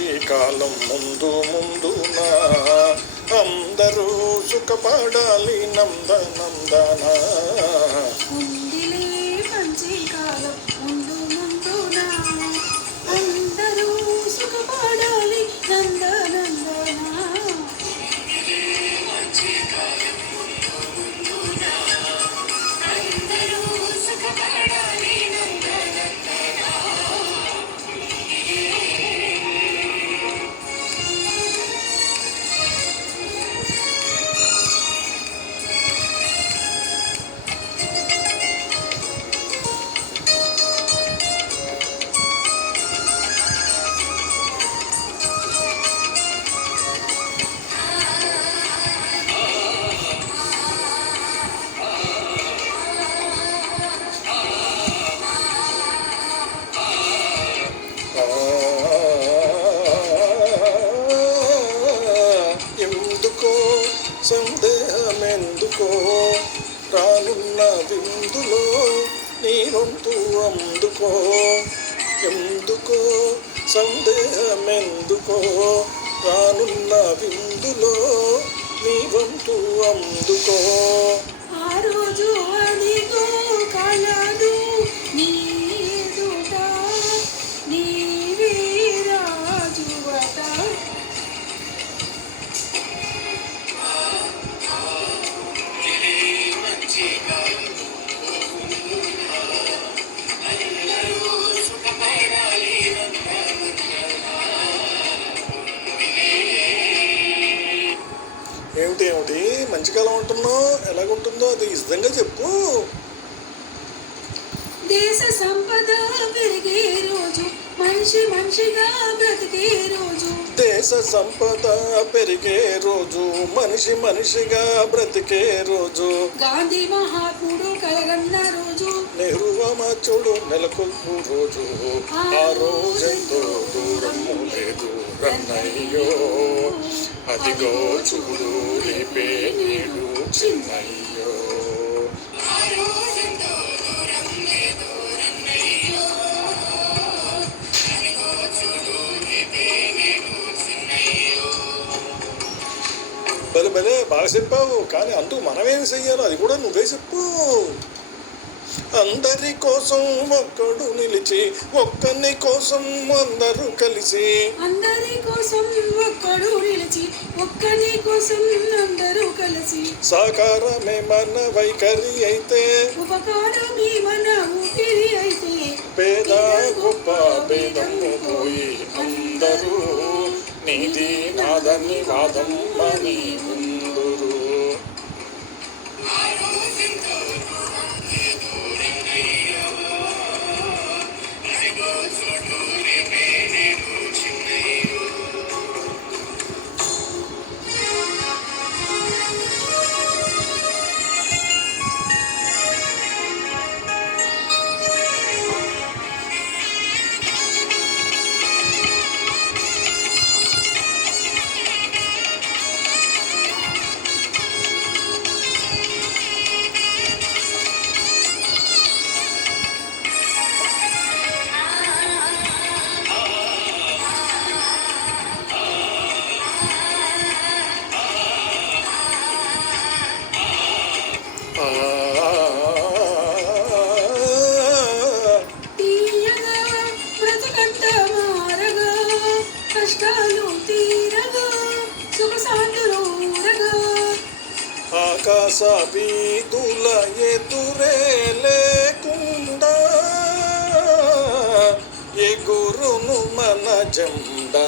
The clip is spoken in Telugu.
మంచి కాలం ముందు ముందున అందరూ సుఖపడాలి నందనందన. ఉందిలే మంచి కాలం ముందు ముందున అందరూ సుఖపడాలి నందనందన. ఎందుకో సందేహమెందుకో రానున్న విందులో నీ వంతు అందుకో. ఎందుకో సందేహమెందుకో రానున్న విందులో నీ వంతు అందుకో. ఆ రోజు అదిగో కలదు నీ ఎదుట నీవే రాజువట. ఏమిటి ఏమిటి మంచి కాలం అంటున్నావు? ఎలాగుంటుందో అది నిజంగా చెప్పు. దేశ సంపద పెరిగే రోజు మనిషి మనిషిగా బ్రతికే రోజు. దేశ సంపద పెరిగే రోజు మనిషి మనిషిగా బ్రతికే రోజు. గాంధీ మహాత్ముడు కలగన్న రోజు. నెహ్రూ అమాచుడు నెలకొల్పు రోజు. ఆ రోజెంతో దూరము లేదు రన్నయ్యో, అదిగో చూడు రేపే నేడు చిన్నయ్యో. భలే భలే బాగా చెప్పావు, కానీ అందుకు మనమేమి చెయ్యాలో అది కూడా నువ్వే చెప్పు. అందరి కోసం ఒక్కడు నిలిచి ఒక్కని కోసం అందరూ కలిసి. అందరి కోసం ఒక్కడు నిలిచి ఒక్కని కోసం అందరూ కలిసి. సాకారమే మన వైఖరి అయితే ఉపకారమే మన ఊపిరి అయితే. పేద గొప్ప భేదము పోయి అందరూ నీది నాదని వాదం అని ముందురు. తీయగా బ్రతుకంత మారగా కష్టాలు తీరగా సుఖ శాంతులు ఊరగా. ఆకాశ వీధుల ఎదురే లేకుండా ఎగురును మన జెండా.